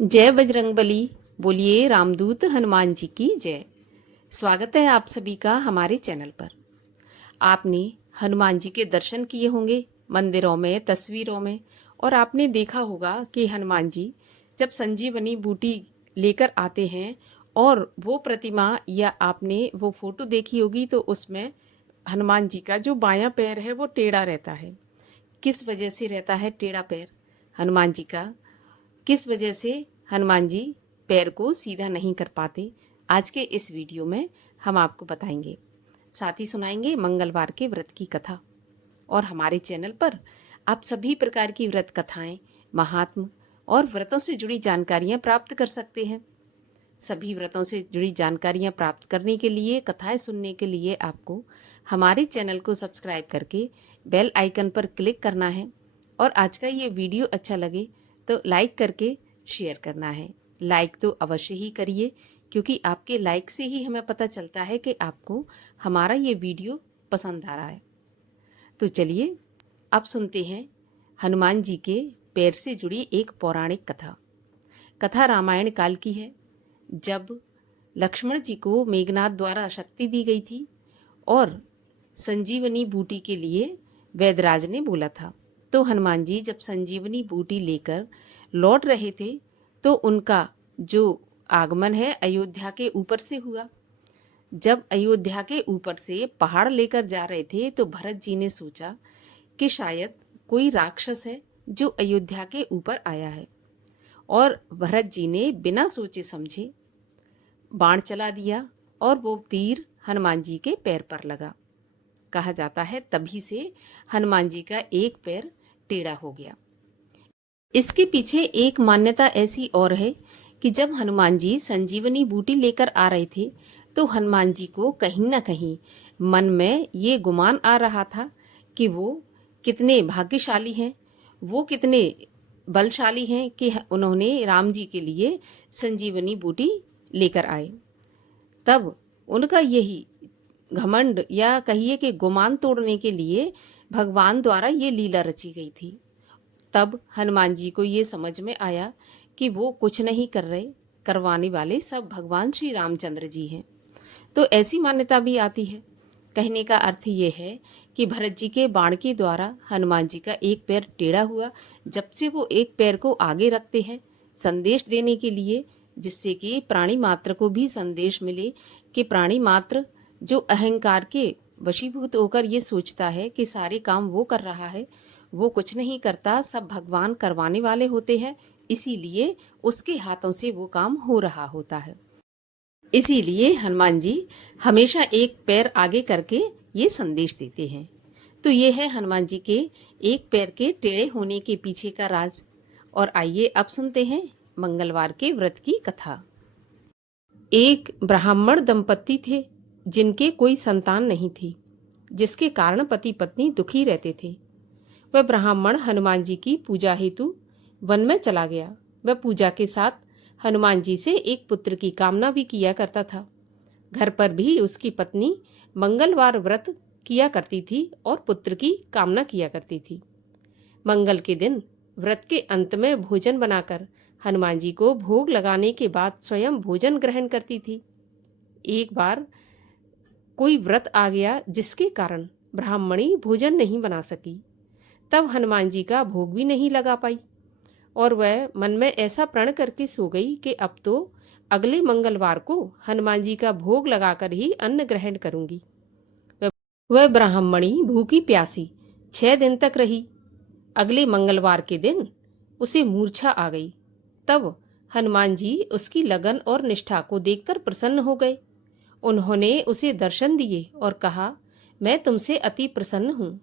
जय बजरंगबली। बोलिए रामदूत हनुमान जी की जय। स्वागत है आप सभी का हमारे चैनल पर। आपने हनुमान जी के दर्शन किए होंगे मंदिरों में, तस्वीरों में, और आपने देखा होगा कि हनुमान जी जब संजीवनी बूटी लेकर आते हैं और वो प्रतिमा या आपने वो फोटो देखी होगी तो उसमें हनुमान जी का जो बायां पैर है वो टेढ़ा रहता है। किस वजह से रहता है टेढ़ा पैर हनुमान जी का? किस वजह से हनुमान जी पैर को सीधा नहीं कर पाते? आज के इस वीडियो में हम आपको बताएंगे, साथ ही सुनाएंगे मंगलवार के व्रत की कथा। और हमारे चैनल पर आप सभी प्रकार की व्रत कथाएं, महात्म और व्रतों से जुड़ी जानकारियां प्राप्त कर सकते हैं। सभी व्रतों से जुड़ी जानकारियां प्राप्त करने के लिए, कथाएं सुनने के लिए आपको हमारे चैनल को सब्सक्राइब करके बेल आइकन पर क्लिक करना है। और आज का ये वीडियो अच्छा लगे तो लाइक करके शेयर करना है। लाइक तो अवश्य ही करिए, क्योंकि आपके लाइक से ही हमें पता चलता है कि आपको हमारा ये वीडियो पसंद आ रहा है। तो चलिए अब सुनते हैं हनुमान जी के पैर से जुड़ी एक पौराणिक कथा। कथा रामायण काल की है, जब लक्ष्मण जी को मेघनाथ द्वारा शक्ति दी गई थी और संजीवनी बूटी के लिए वैदराज ने बोला था। तो हनुमान जी जब संजीवनी बूटी लेकर लौट रहे थे तो उनका जो आगमन है अयोध्या के ऊपर से हुआ। जब अयोध्या के ऊपर से पहाड़ लेकर जा रहे थे तो भरत जी ने सोचा कि शायद कोई राक्षस है जो अयोध्या के ऊपर आया है, और भरत जी ने बिना सोचे समझे बाण चला दिया और वो तीर हनुमान जी के पैर पर लगा। कहा जाता है तभी से हनुमान जी का एक पैर टेढ़ा हो गया। इसके पीछे एक मान्यता ऐसी और है कि जब हनुमान जी संजीवनी बूटी लेकर आ रहे थे तो हनुमान जी को कहीं ना कहीं मन में ये गुमान आ रहा था कि वो कितने भाग्यशाली हैं, वो कितने बलशाली हैं कि उन्होंने राम जी के लिए संजीवनी बूटी लेकर आए। तब उनका यही घमंड या कहिए कि गुमान तोड़ने के लिए भगवान द्वारा ये लीला रची गई थी। तब हनुमान जी को ये समझ में आया कि वो कुछ नहीं कर रहे, करवाने वाले सब भगवान श्री रामचंद्र जी हैं। तो ऐसी मान्यता भी आती है। कहने का अर्थ ये है कि भरत जी के बाण के द्वारा हनुमान जी का एक पैर टेढ़ा हुआ। जब से वो एक पैर को आगे रखते हैं संदेश देने के लिए, जिससे कि प्राणी मात्र को भी संदेश मिले कि प्राणी मात्र जो अहंकार के वशीभूत होकर ये सोचता है कि सारे काम वो कर रहा है, वो कुछ नहीं करता, सब भगवान करवाने वाले होते हैं, इसीलिए उसके हाथों से वो काम हो रहा होता है। इसीलिए हनुमान जी हमेशा एक पैर आगे करके ये संदेश देते हैं। तो ये है हनुमान जी के एक पैर के टेढ़े होने के पीछे का राज। और आइए अब सुनते हैं मंगलवार के व्रत की कथा। एक ब्राह्मण दंपत्ति थे जिनके कोई संतान नहीं थी, जिसके कारण पति पत्नी दुखी रहते थे। वह ब्राह्मण हनुमान जी की पूजा हेतु वन में चला गया। वह पूजा के साथ हनुमान जी से एक पुत्र की कामना भी किया करता था। घर पर भी उसकी पत्नी मंगलवार व्रत किया करती थी और पुत्र की कामना किया करती थी। मंगल के दिन व्रत के अंत में भोजन बनाकर हनुमान जी को भोग लगाने के बाद स्वयं भोजन ग्रहण करती थी। एक बार कोई व्रत आ गया जिसके कारण ब्राह्मणी भोजन नहीं बना सकी। तब हनुमान जी का भोग भी नहीं लगा पाई और वह मन में ऐसा प्रण करके सो गई कि अब तो अगले मंगलवार को हनुमान जी का भोग लगाकर ही अन्न ग्रहण करूंगी। वह ब्राह्मणी भूखी प्यासी 6 दिन तक रही। अगले मंगलवार के दिन उसे मूर्छा आ गई। तब हनुमान जी उसकी लगन और निष्ठा को देखकर प्रसन्न हो गए। उन्होंने उसे दर्शन दिए और कहा, मैं तुमसे अति प्रसन्न हूँ,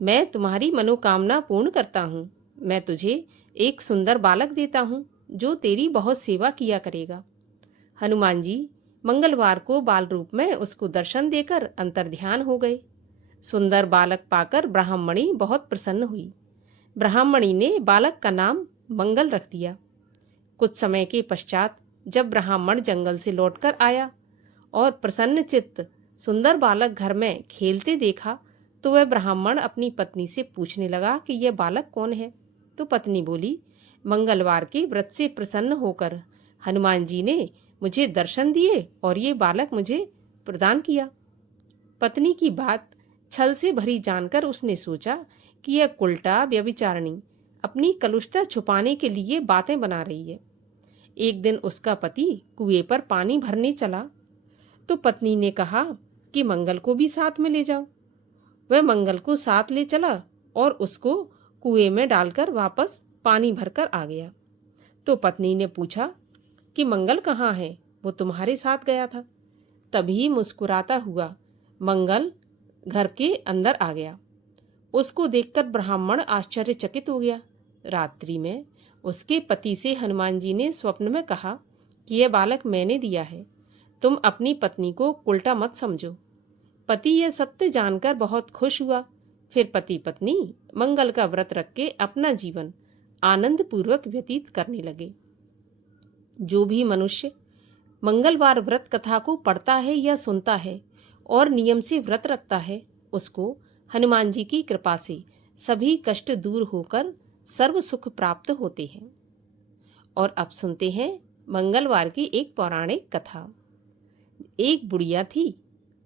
मैं तुम्हारी मनोकामना पूर्ण करता हूँ। मैं तुझे एक सुंदर बालक देता हूँ जो तेरी बहुत सेवा किया करेगा। हनुमान जी मंगलवार को बाल रूप में उसको दर्शन देकर अंतर्ध्यान हो गए। सुंदर बालक पाकर ब्राह्मणी बहुत प्रसन्न हुई। ब्राह्मणी ने बालक का नाम मंगल रख दिया। कुछ समय के पश्चात जब ब्राह्मण जंगल से लौटकर आया और प्रसन्न चित्त सुंदर बालक घर में खेलते देखा तो वह ब्राह्मण अपनी पत्नी से पूछने लगा कि यह बालक कौन है। तो पत्नी बोली, मंगलवार के व्रत से प्रसन्न होकर हनुमान जी ने मुझे दर्शन दिए और ये बालक मुझे प्रदान किया। पत्नी की बात छल से भरी जानकर उसने सोचा कि यह कुलटा व्यभिचारिणी अपनी कलुषता छुपाने के लिए बातें बना रही है। एक दिन उसका पति कुएं पर पानी भरने चला तो पत्नी ने कहा कि मंगल को भी साथ में ले जाओ। वह मंगल को साथ ले चला और उसको कुएं में डालकर वापस पानी भरकर आ गया। तो पत्नी ने पूछा कि मंगल कहाँ है, वो तुम्हारे साथ गया था। तभी मुस्कुराता हुआ मंगल घर के अंदर आ गया। उसको देखकर ब्राह्मण आश्चर्यचकित हो गया। रात्रि में उसके पति से हनुमान जी ने स्वप्न में कहा कि यह बालक मैंने दिया है, तुम अपनी पत्नी को उल्टा मत समझो। पति यह सत्य जानकर बहुत खुश हुआ। फिर पति पत्नी मंगल का व्रत रख के अपना जीवन आनंद पूर्वक व्यतीत करने लगे। जो भी मनुष्य मंगलवार व्रत कथा को पढ़ता है या सुनता है और नियम से व्रत रखता है, उसको हनुमान जी की कृपा से सभी कष्ट दूर होकर सर्व सुख प्राप्त होते हैं। और अब सुनते हैं मंगलवार की एक पौराणिक कथा। एक बुढ़िया थी।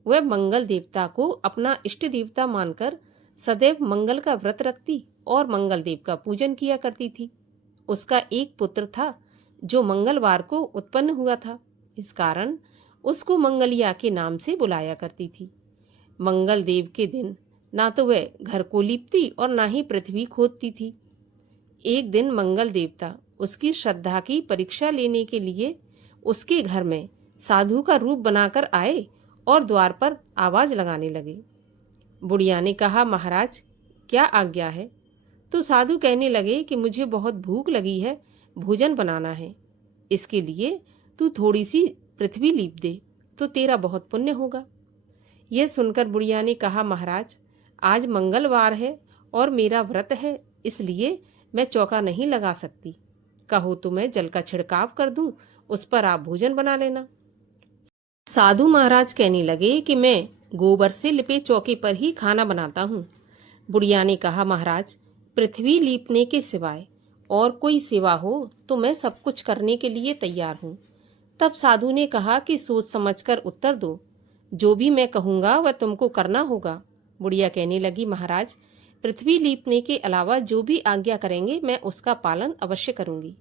वह मंगल देवता को अपना इष्ट देवता मानकर सदैव मंगल का व्रत रखती और मंगल देव का पूजन किया करती थी। उसका एक पुत्र था जो मंगलवार को उत्पन्न हुआ था। इस कारण उसको मंगलिया के नाम से बुलाया करती थी। मंगल देव के दिन ना तो वह घर को लीपती और ना ही पृथ्वी खोदती थी। एक दिन मंगल देवता उसकी श्रद्धा की परीक्षा लेने के लिए उसके घर में साधु का रूप बनाकर आए और द्वार पर आवाज लगाने लगे। बुढ़िया ने कहा, महाराज क्या आज्ञा है? तो साधु कहने लगे कि मुझे बहुत भूख लगी है, भोजन बनाना है। इसके लिए तू थोड़ी सी पृथ्वी लीप दे तो तेरा बहुत पुण्य होगा। यह सुनकर बुढ़िया ने कहा, महाराज आज मंगलवार है और मेरा व्रत है, इसलिए मैं चौका नहीं लगा सकती। कहो तो मैं जल का छिड़काव कर दूं, उस पर आप भोजन बना लेना। साधु महाराज कहने लगे कि मैं गोबर से लिपे चौके पर ही खाना बनाता हूँ। बुढ़िया ने कहा, महाराज पृथ्वी लीपने के सिवाय और कोई सेवा हो तो मैं सब कुछ करने के लिए तैयार हूँ। तब साधु ने कहा कि सोच समझकर उत्तर दो, जो भी मैं कहूँगा वह तुमको करना होगा। बुढ़िया कहने लगी, महाराज पृथ्वी लीपने के अलावा जो भी आज्ञा करेंगे मैं उसका पालन अवश्य करूँगी।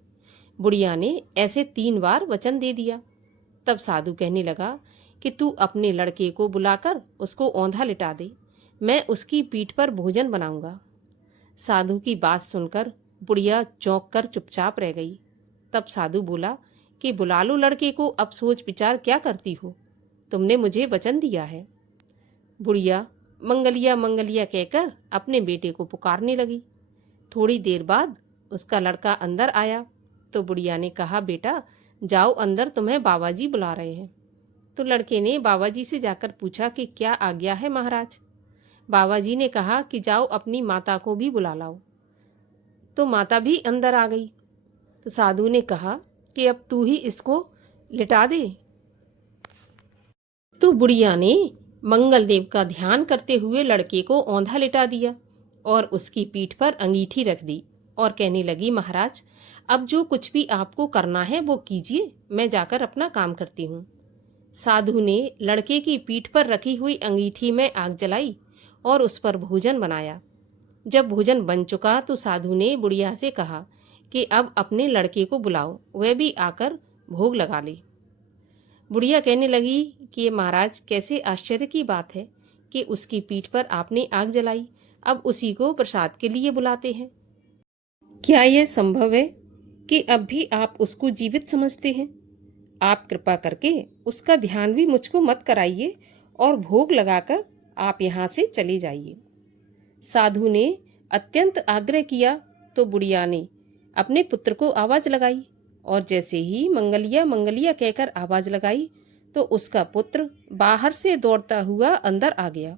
बुढ़िया ने ऐसे 3 बार वचन दे दिया। तब साधु कहने लगा कि तू अपने लड़के को बुलाकर उसको औंधा लिटा दे, मैं उसकी पीठ पर भोजन बनाऊंगा। साधु की बात सुनकर बुढ़िया चौंक कर चुपचाप रह गई। तब साधु बोला कि बुला लो लड़के को, अब सोच विचार क्या करती हो, तुमने मुझे वचन दिया है। बुढ़िया मंगलिया मंगलिया कहकर अपने बेटे को पुकारने लगी। थोड़ी देर बाद उसका लड़का अंदर आया तो बुढ़िया ने कहा, बेटा जाओ अंदर, तुम्हें बाबा जी बुला रहे हैं। तो लड़के ने बाबा जी से जाकर पूछा कि क्या आज्ञा है महाराज। बाबा जी ने कहा कि जाओ अपनी माता को भी बुला लाओ। तो माता भी अंदर आ गई। तो साधु ने कहा कि अब तू ही इसको लिटा दे। तो बुढ़िया ने मंगल देव का ध्यान करते हुए लड़के को औंधा लिटा दिया और उसकी पीठ पर अंगीठी रख दी और कहने लगी, महाराज अब जो कुछ भी आपको करना है वो कीजिए, मैं जाकर अपना काम करती हूँ। साधु ने लड़के की पीठ पर रखी हुई अंगीठी में आग जलाई और उस पर भोजन बनाया। जब भोजन बन चुका तो साधु ने बुढ़िया से कहा कि अब अपने लड़के को बुलाओ, वह भी आकर भोग लगा ले। बुढ़िया कहने लगी कि ये महाराज कैसे आश्चर्य की बात है कि उसकी पीठ पर आपने आग जलाई, अब उसी को प्रसाद के लिए बुलाते हैं। क्या यह संभव है कि अब भी आप उसको जीवित समझते हैं? आप कृपा करके उसका ध्यान भी मुझको मत कराइए और भोग लगाकर आप यहाँ से चले जाइए। साधु ने अत्यंत आग्रह किया तो बुढ़िया ने अपने पुत्र को आवाज लगाई और जैसे ही मंगलिया मंगलिया कहकर आवाज लगाई तो उसका पुत्र बाहर से दौड़ता हुआ अंदर आ गया।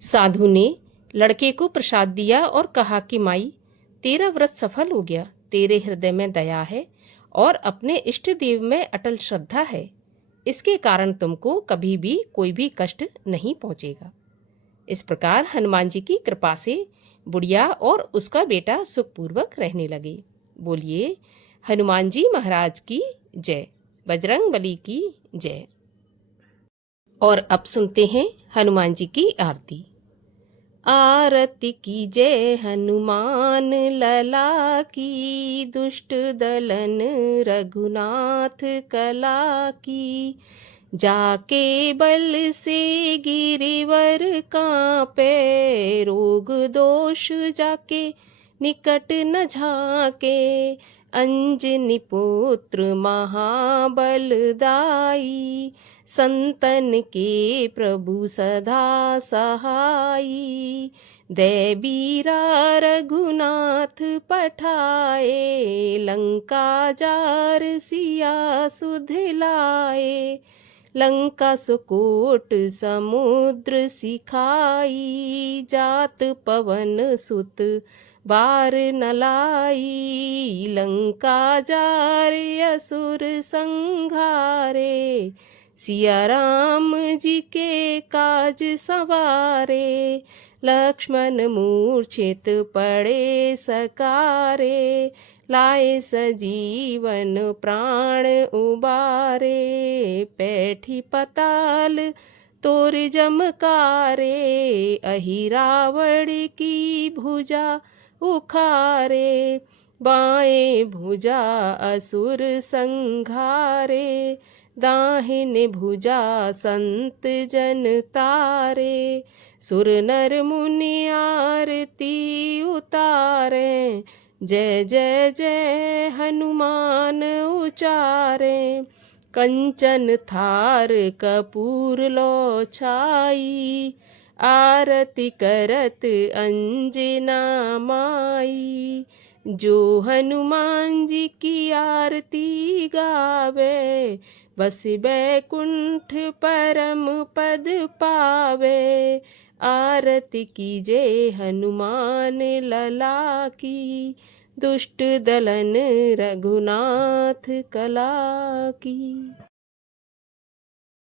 साधु ने लड़के को प्रसाद दिया और कहा कि माई तेरा व्रत सफल हो गया, तेरे हृदय में दया है और अपने इष्ट देव में अटल श्रद्धा है, इसके कारण तुमको कभी भी कोई भी कष्ट नहीं पहुंचेगा। इस प्रकार हनुमान जी की कृपा से बुढ़िया और उसका बेटा सुखपूर्वक रहने लगे। बोलिए हनुमान जी महाराज की जय। बजरंग बली की जय। और अब सुनते हैं हनुमान जी की आरती। आरती की जय हनुमान लला की, दुष्ट दलन रघुनाथ कला की। जाके बल से गिरिवर कांपे, रोग दोष जाके निकट न झाके। अंजनी पुत्र महाबलदाई, संतन के प्रभु सदा सहाई। दैबीरा रघुनाथ पठाए, लंका जार सिया सुधिलाए। लंका सुकोट समुद्र सिखाई, जात पवन सुत बार न लाई। लंका जार असुर संघारे, सिया राम जी के काज संवारे। लक्ष्मण मूर्छित पड़े सकारे, लाए सजीवन प्राण उबारे। पैठी पताल तोर जमकारे, अहि रावण की भुजा उखारे। बाएं भुजा असुर संघारे, दाहिने भुजा संत जन तारे। सुर नर मुनि आरती उतारे, जय जय जय हनुमान उचारे। कंचन थार कपूर लो छाई, आरती करत अंजना माई। जो हनुमान जी की आरती गावे, बस बैकुंठ परम पद पावे। आरती कीजे हनुमान लला की, दुष्ट दलन रघुनाथ कला की।